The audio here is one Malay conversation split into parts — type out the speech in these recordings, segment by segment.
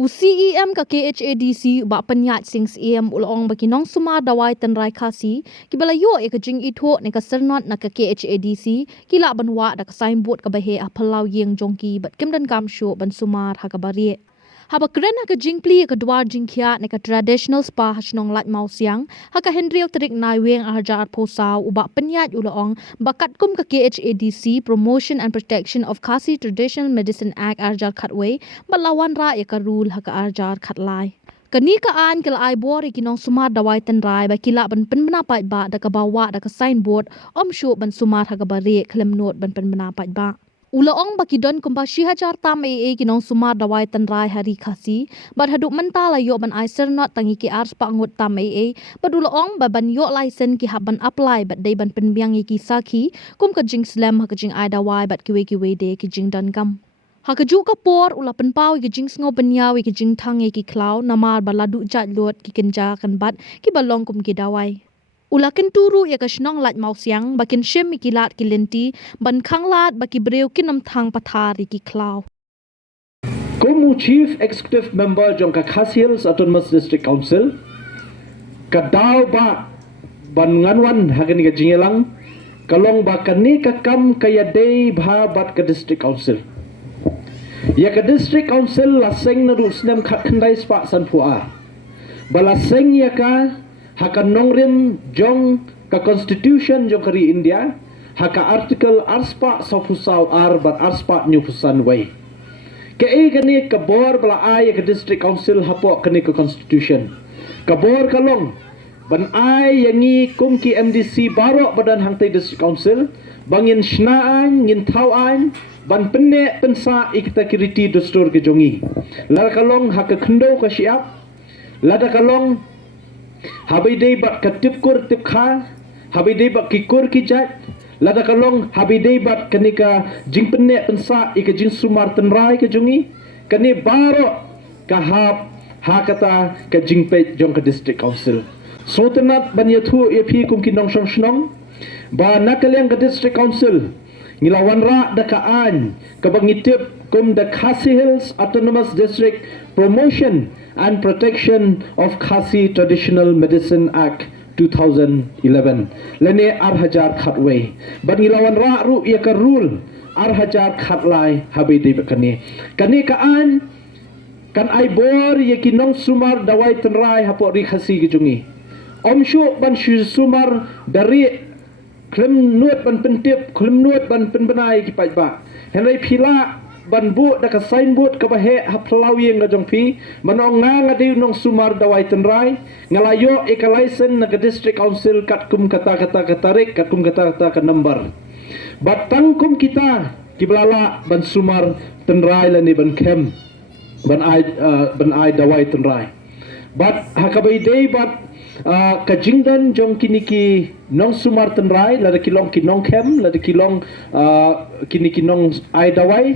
UCEM ka KHADC ba penyat sing CM ulong baki nong suma dawai tenrai khasi kibalayo e ka jing itho ne ka sernot na ka KHADC kila banwa da ka signboard ka bahe a phalau yeng jongki bat kimdan kam sho ban sumar ha ka bari haba kren ha ka jing pli ka dwar jing khia ne ka traditional spa hasnong lat mau siang ha ka hendrio trik nai weng a jar pho saw uba penyat ulong bakat kum ka KHADC Promotion and Protection of Khasi Traditional Medicine Act arjar khatway balawan ra ya ka rule ha ka arjar khatlai kani ka an kil ai bori kinong sumar dawai ten rai ba kila ban pen bana pai ba da ka bawa da ka signboard om shu ban sumar ha ka bari klem note ban pen bana pai ba ulaong bakidon kumba shihajar tam e kinong sumar dawai tan rai hari khasi bar haduk mental ayo ban aiser not tangi ki ars pa ngut tam e bad ulaong ba ban yo license ki haban apply bat dei ban penbiang ki sakhi kum ka jing slam ha ka jing ai dawai bat kiwe de ki jing dan kam ha ka ju ka por ula pen pau ki jing sngo penyaw ki jing thang e ki klau namar baladu jat lot ki kenja kan bat ki balong kum ki dawai ulakin turu ya ka shnong lat mau siang bakin shem ki lat ki lenti ban khang lat baki breu kinam thang pathari ki klau Komu Chief Executive Member Jongka Khasi Hills Autonomous District Council kadaw ba ban nganwan hagani ka jingelang kalong ba kani ka kam kaya day bha bat ka District Council ya ka District Council la seng na rusnem khat khandai spa san phua bala seng ya ka haka nongrim jong ka constitution jong kari India haka article arspa sofusau ar bat arspa new pusan way ke e kani ka bor bala ay ka District Council hapo kani ka constitution ka bor kalong ban ay yangi kum ki MDC baro badan hangtai District Council bangin snaan ngin thawan ban penne pensa ikta kiriti dostor ke jongi lar kalong haka khndo ka siap lada kalong habai dei bat katip kur tip kha habai dei bat kikur ki jat lada kalong habai dei bat kanika jing penne pensa ika jing sumar tenrai ke jungi kani baro ka hap ha kata ka jing pe jong ka District Council so tenat ban yathu epi kum ki nong snong ba nakaleng ka District Council ngilawan ra da ka an ka bangitip kum the Khasi Hills Autonomous District Promotion and Protection of Khasi Traditional Medicine Act 2011 lene arhajar khatway ban ilawan ra ru ya ka rule arhajar khatlai habi de kani ka an kan ai bor ye kinong sumar dawai tenrai hapo ri khasi ki jungi omshu ban shu sumar dari klem nuat ban pentip klem nuat ban penbenai ki pai ba henrai phila ban bu da ka signboard ka bahe haplau yeng na jong phi manong nga ngadi nong sumar dawai tenrai ngalayo e ka license na ka District Council kat kum kata tarik kat kum kata ka number batang kum kita kiblala ban sumar tenrai la ni ban kem ban ai dawai tenrai bat hakabai dei bat ka jingdan jong kiniki nong sumar tenrai la kilong kinong kem la kilong kiniki nong ai dawai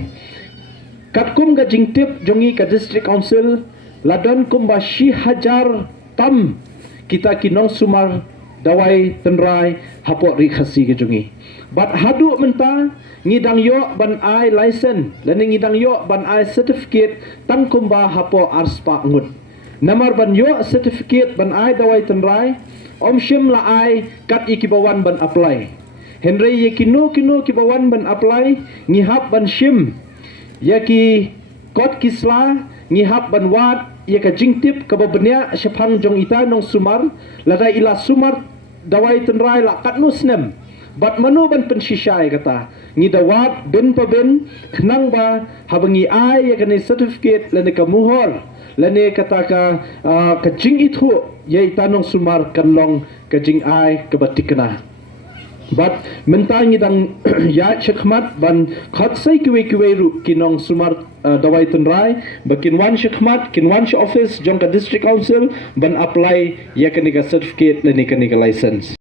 katkum ga jingtip jongi ka District Council ladon kumba shi hajar tam kita kinong sumar dawai tenrai hapo ri khasi ke jongi bat hadu menta ngidang yo ban ai license lan ngidang yo ban ai certificate tam kumba hapo arspa ngut namar ban yo certificate ban ai dawai tenrai om shim la ai kat ikibawan ban apply henry yekino kibawan ban apply ngihap ban shim yaki kot kisla ngihap banwat yaka jingtip ka babnya shapang jong ita nong sumar lada ila sumar dawai tenrai la katnusnem bat manu ban pensishai kata ngi dawat ben pa ben khnang ba habangi ai yaka ni certificate lane ka muhor lane kata ka jing ithu ye ita nong sumar kanlong ka jing ai ka batikna bat mentangi dang ya shikmat ban khatsai kiwe ru kinong sumar dawai tenrai bakin wan shikmat kin wan office jong ka District Council ban apply ya kanika certificate le ni kanika license